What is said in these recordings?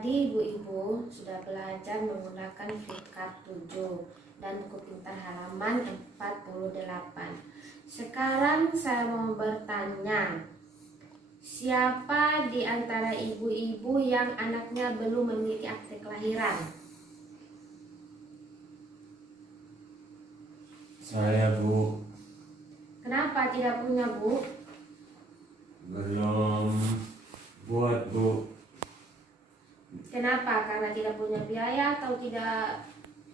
Tadi ibu-ibu sudah belajar menggunakan Flipkart 7 dan buku pintar halaman 48. Sekarang saya mau bertanya, siapa di antara ibu-ibu yang anaknya belum memiliki akte kelahiran? Saya, Bu. Kenapa tidak punya, Bu? Belum buat, Bu. Kenapa? Karena tidak punya biaya atau tidak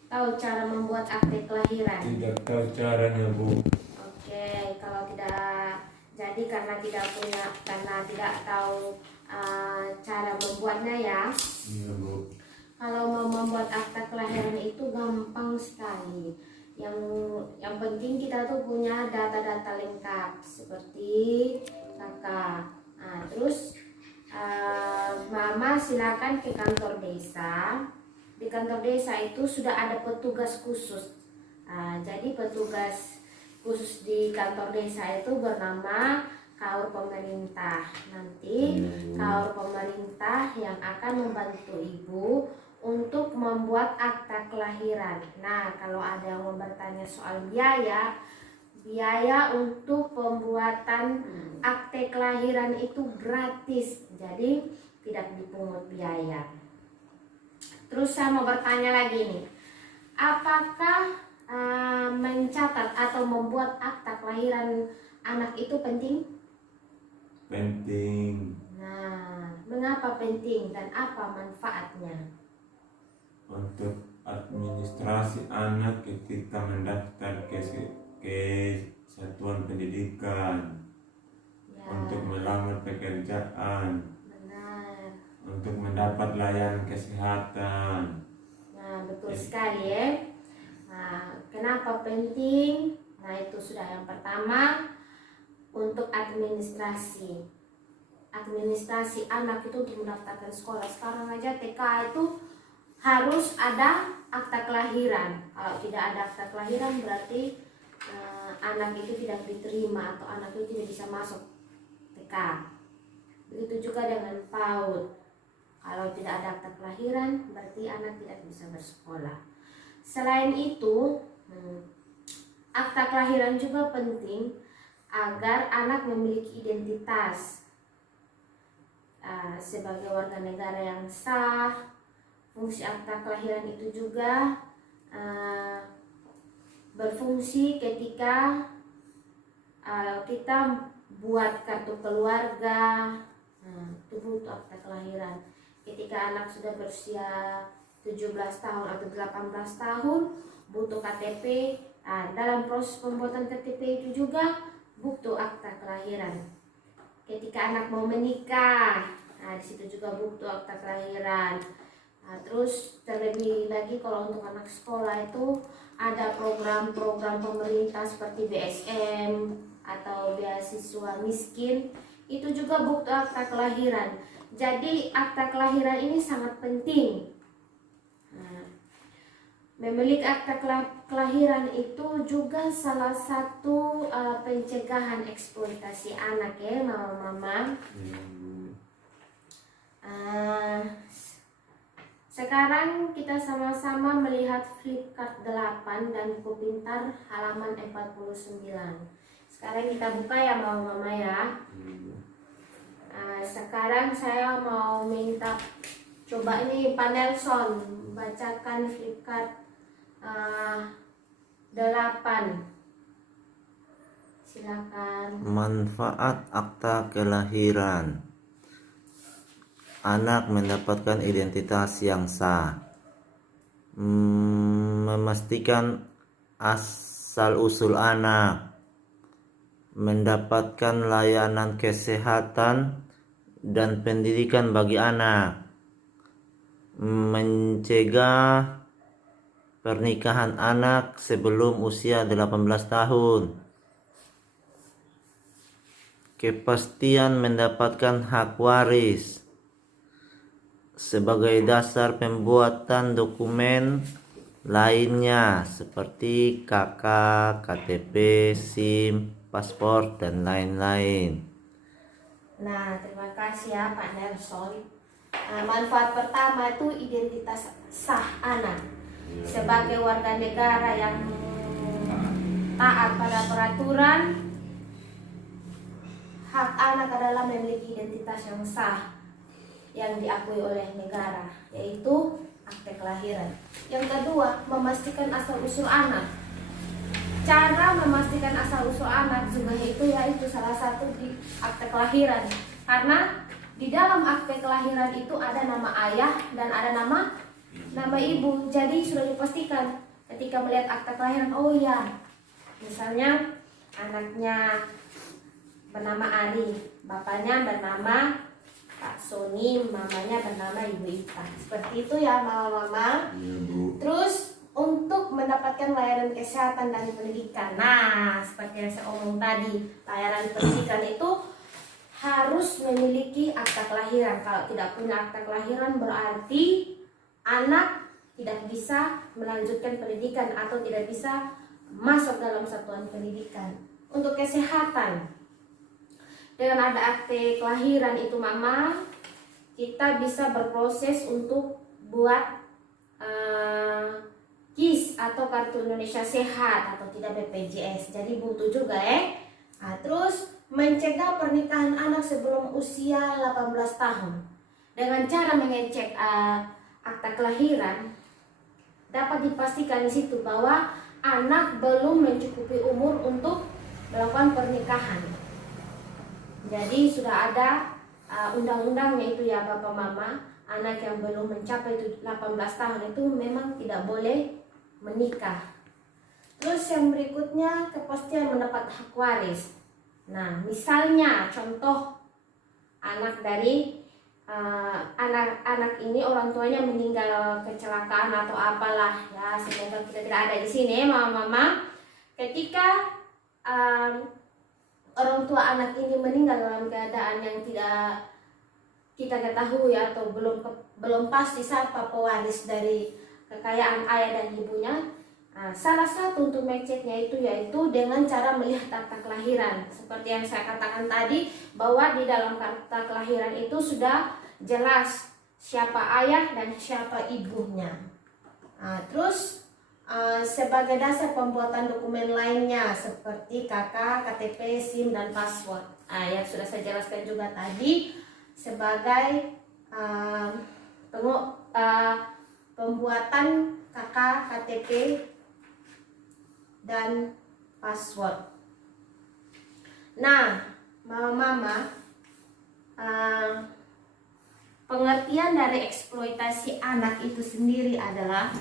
tahu cara membuat akte kelahiran? Tidak tahu caranya, Bu. Oke, kalau tidak jadi karena tidak tahu cara membuatnya ya. Iya, Bu. Kalau mau membuat akta kelahiran itu gampang sekali. Yang penting kita tuh punya data-data lengkap seperti kakak. Nah, terus Mama silakan ke kantor desa. Di kantor desa itu sudah ada petugas khusus. Jadi petugas khusus di kantor desa itu bernama KAUR pemerintah. Nanti KAUR pemerintah yang akan membantu ibu untuk membuat akta kelahiran. Nah, kalau ada yang mau bertanya soal biaya untuk pembuatan akte kelahiran itu gratis, jadi tidak dipungut biaya. Terus saya mau bertanya lagi nih, apakah mencatat atau membuat akta kelahiran anak itu penting? Penting Nah, mengapa penting dan apa manfaatnya? untuk administrasi anak ketika mendaftar ke satuan pendidikan, Ya, untuk melamar pekerjaan, benar. untuk mendapat layanan kesehatan. Nah, betul sekali ya. Nah, kenapa penting? Nah, itu sudah yang pertama, untuk administrasi anak itu untuk mendaftarkan sekolah. Sekarang aja TK itu harus ada akta kelahiran. Kalau tidak ada akta kelahiran berarti anak itu tidak diterima atau anak itu tidak bisa masuk TK. Begitu juga dengan PAUD. Kalau tidak ada akta kelahiran berarti anak tidak bisa bersekolah. Selain itu, akta kelahiran juga penting agar anak memiliki identitas sebagai warga negara yang sah. Fungsi akta kelahiran itu juga berfungsi ketika kita buat kartu keluarga. Itu butuh akta kelahiran. Ketika anak sudah berusia 17 tahun atau 18 tahun butuh KTP. Dalam proses pembuatan KTP itu juga butuh akta kelahiran. Ketika anak mau menikah, di situ juga butuh akta kelahiran. Terus terlebih lagi kalau untuk anak sekolah itu ada program-program pemerintah seperti BSM atau beasiswa miskin, itu juga butuh akta kelahiran. Jadi akta kelahiran ini sangat penting. Memiliki akta kelahiran itu juga salah satu pencegahan eksploitasi anak ya, mama-mama. Sekarang kita sama-sama melihat Flipkart 8 dan buku pintar halaman 49. Sekarang kita buka ya mama ya. Sekarang saya mau minta coba ini Pak Nelson bacakan Flipkart 8. Silakan. Manfaat akta kelahiran. Anak mendapatkan identitas yang sah, memastikan asal-usul anak, mendapatkan layanan kesehatan dan pendidikan bagi anak, mencegah pernikahan anak sebelum usia 18 tahun, kepastian mendapatkan hak waris, sebagai dasar pembuatan dokumen lainnya seperti KK, KTP, SIM, paspor, dan lain-lain. Nah, terima kasih ya Pak Nelson. Manfaat pertama itu identitas sah anak sebagai warga negara yang taat pada peraturan. Hak anak adalah memiliki identitas yang sah yang diakui oleh negara, yaitu akte kelahiran. Yang kedua, memastikan asal-usul anak. Cara memastikan asal-usul anak juga yaitu salah satu di akte kelahiran. Karena di dalam akte kelahiran itu ada nama ayah dan ada nama ibu. Jadi sudah dipastikan ketika melihat akte kelahiran, oh ya, misalnya anaknya bernama Ari, bapaknya bernama Pak Sony, mamanya bernama Ibu Ita. Seperti itu ya mama-mama. Iya, Bu. Terus untuk mendapatkan layanan kesehatan dan pendidikan, nah seperti yang saya omong tadi, layanan pendidikan itu harus memiliki akta kelahiran. Kalau tidak punya akta kelahiran berarti anak tidak bisa melanjutkan pendidikan atau tidak bisa masuk dalam satuan pendidikan. Untuk kesehatan, dengan ada akte kelahiran itu mama, kita bisa berproses untuk buat KIS atau Kartu Indonesia Sehat atau tidak BPJS. Jadi butuh juga ya. Terus mencegah pernikahan anak sebelum usia 18 tahun. Dengan cara mengecek akta kelahiran, dapat dipastikan di situ bahwa anak belum mencukupi umur untuk melakukan pernikahan. Jadi sudah ada undang-undangnya itu ya Bapak Mama, anak yang belum mencapai 18 tahun itu memang tidak boleh menikah. Terus yang berikutnya, kepastian mendapat hak waris. Nah, misalnya contoh anak dari anak ini orang tuanya meninggal kecelakaan atau apalah ya, semoga kita tidak ada di sini mama-mama. Ketika orang tua anak ini meninggal dalam keadaan yang tidak kita ketahui atau belum pasti siapa pewaris dari kekayaan ayah dan ibunya. Salah satu untuk mengeceknya itu yaitu dengan cara melihat akta kelahiran. Seperti yang saya katakan tadi, bahwa di dalam akta kelahiran itu sudah jelas siapa ayah dan siapa ibunya. Terus sebagai dasar pembuatan dokumen lainnya seperti KK, KTP, SIM, dan password. Yang sudah saya jelaskan juga tadi sebagai pembuatan KK, KTP, dan password. Nah, mama-mama, pengertian dari eksploitasi anak itu sendiri adalah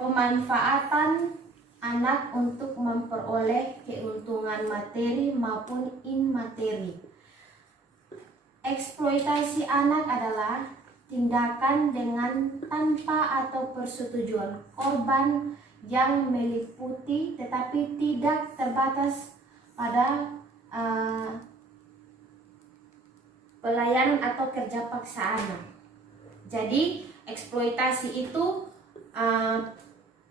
pemanfaatan anak untuk memperoleh keuntungan materi maupun imateri. Eksploitasi anak adalah tindakan dengan tanpa atau persetujuan korban yang meliputi tetapi tidak terbatas pada pelayanan atau kerja paksa anak. Jadi eksploitasi itu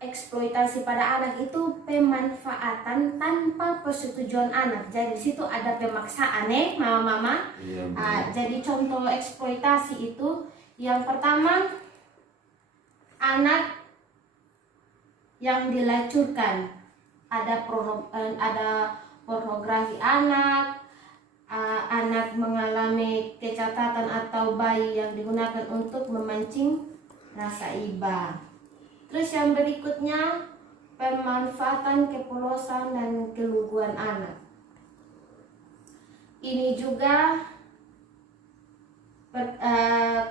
eksploitasi pada anak itu pemanfaatan tanpa persetujuan anak. Jadi di situ ada pemaksaan mama-mama. Jadi contoh eksploitasi itu yang pertama, anak yang dilacurkan, ada pornografi anak, anak mengalami kecacatan atau bayi yang digunakan untuk memancing rasa iba. Terus yang berikutnya, pemanfaatan kepolosan dan keluguan anak. Ini juga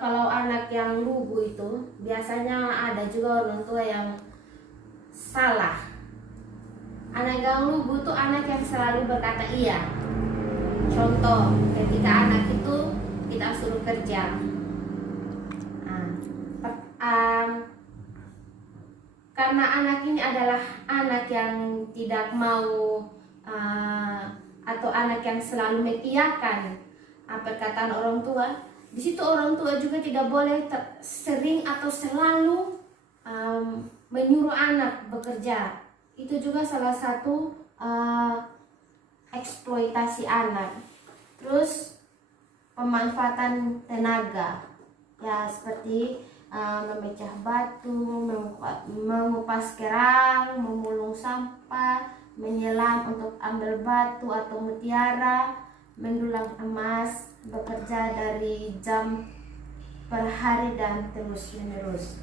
kalau anak yang lugu itu biasanya ada juga orang tua yang salah. Anak yang lugu itu anak yang selalu berkata iya. Contoh, ketika anak itu kita suruh kerja, karena anak ini adalah anak yang tidak mau atau anak yang selalu mengiyakan perkataan orang tua, di situ orang tua juga tidak boleh sering atau selalu menyuruh anak bekerja. Itu juga salah satu eksploitasi anak. Terus pemanfaatan tenaga. Ya seperti memecah batu, mengupas kerang, memulung sampah, menyelam untuk ambil batu atau mutiara, mendulang emas, bekerja dari jam per hari dan terus menerus.